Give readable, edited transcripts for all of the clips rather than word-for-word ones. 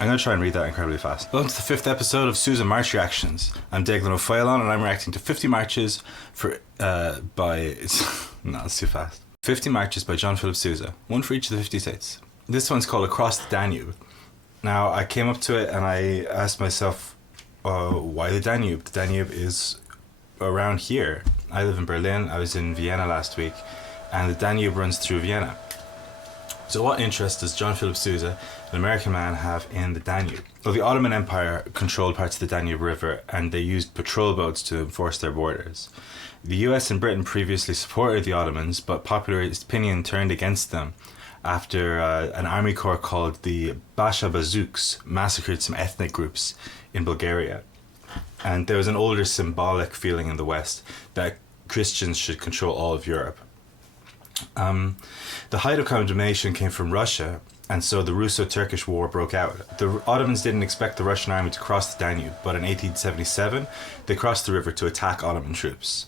I'm going to try and read that incredibly fast. Welcome to the 5th episode of Sousa March Reactions. I'm Declan O'Fallon and I'm reacting to 50 marches by... no, it's too fast. 50 marches by John Philip Sousa, one for each of the 50 states. This one's called Across the Danube. Now, I came up to it and I asked myself, why the Danube? The Danube is around here. I live in Berlin, I was in Vienna last week, and the Danube runs through Vienna. So what interest does John Philip Sousa, an American man, have in the Danube? Well, the Ottoman Empire controlled parts of the Danube River and they used patrol boats to enforce their borders. The US and Britain previously supported the Ottomans, but popular opinion turned against them after an army corps called the Basha Bazouks massacred some ethnic groups in Bulgaria. And there was an older symbolic feeling in the West that Christians should control all of Europe. The height of condemnation came from Russia, and so the Russo-Turkish War broke out. The Ottomans didn't expect the Russian army to cross the Danube, but in 1877 they crossed the river to attack Ottoman troops.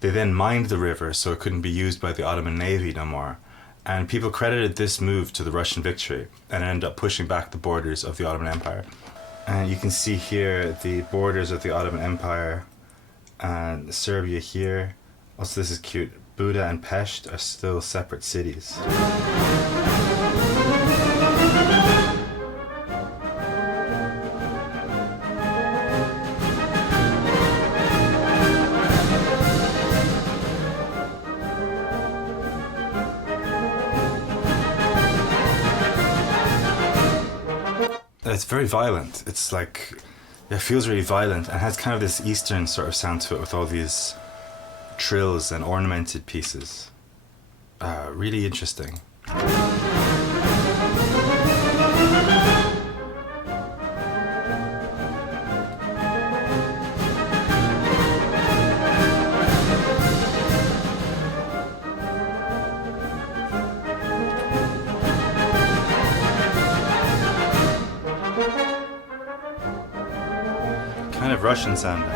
They then mined the river so it couldn't be used by the Ottoman navy no more, and people credited this move to the Russian victory and ended up pushing back the borders of the Ottoman Empire. And you can see here the borders of the Ottoman Empire and Serbia here. Also, this is cute. Buda and Pest are still separate cities. It's very violent. It's like, it feels really violent and has kind of this Eastern sort of sound to it with all these trills and ornamented pieces. Really interesting. Kind of Russian sounding.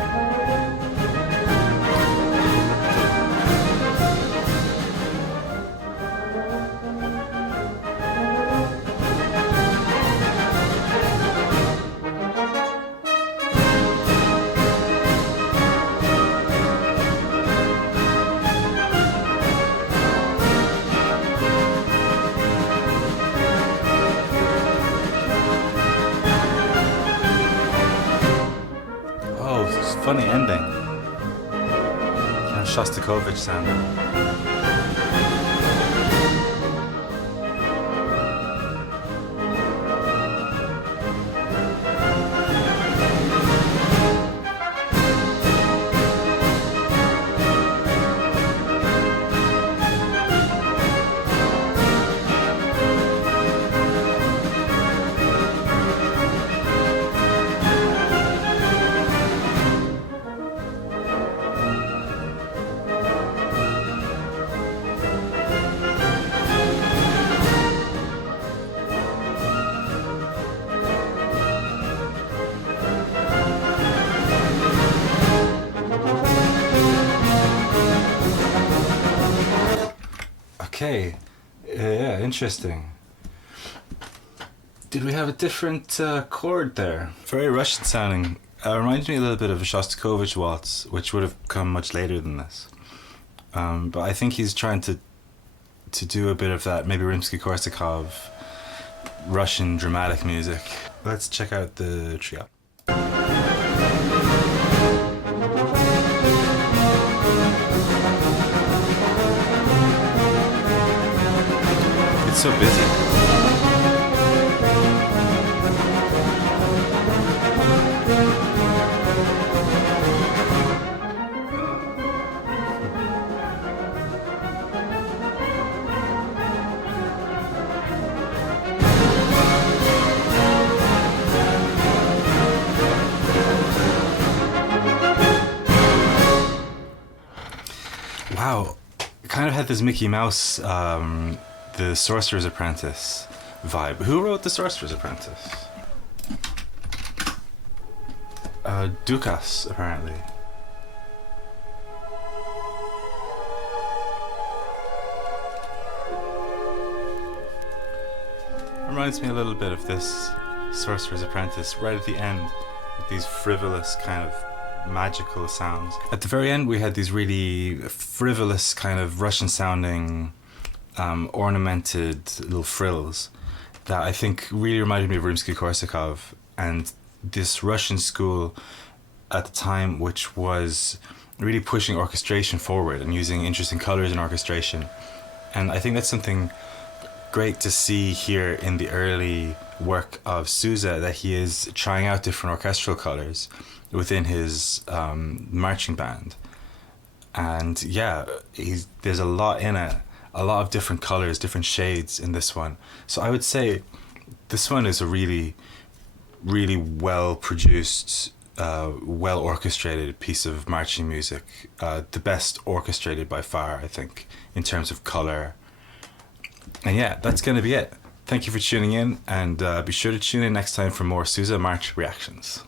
Funny ending. Kind of Shostakovich sounding. Okay, yeah, interesting. Did we have a different chord there? Very Russian sounding. Reminds me a little bit of a Shostakovich waltz, which would have come much later than this. But I think he's trying to do a bit of that, maybe Rimsky-Korsakov, Russian dramatic music. Let's check out the trio. It's so busy. Wow, it kind of had this Mickey Mouse, The Sorcerer's Apprentice vibe. Who wrote The Sorcerer's Apprentice? Dukas, apparently. Reminds me a little bit of this Sorcerer's Apprentice right at the end with these frivolous kind of magical sounds. At the very end we had these really frivolous kind of Russian sounding ornamented little frills that I think really reminded me of Rimsky-Korsakov and this Russian school at the time, which was really pushing orchestration forward and using interesting colors in orchestration. And I think that's something great to see here in the early work of Sousa, that he is trying out different orchestral colors within his marching band. And yeah, there's a lot in it, a lot of different colors, different shades in this one. So I would say this one is a really, really well produced, well orchestrated piece of marching music. The best orchestrated by far, I think, in terms of color. And yeah, that's going to be it. Thank you for tuning in, and be sure to tune in next time for more Sousa March Reactions.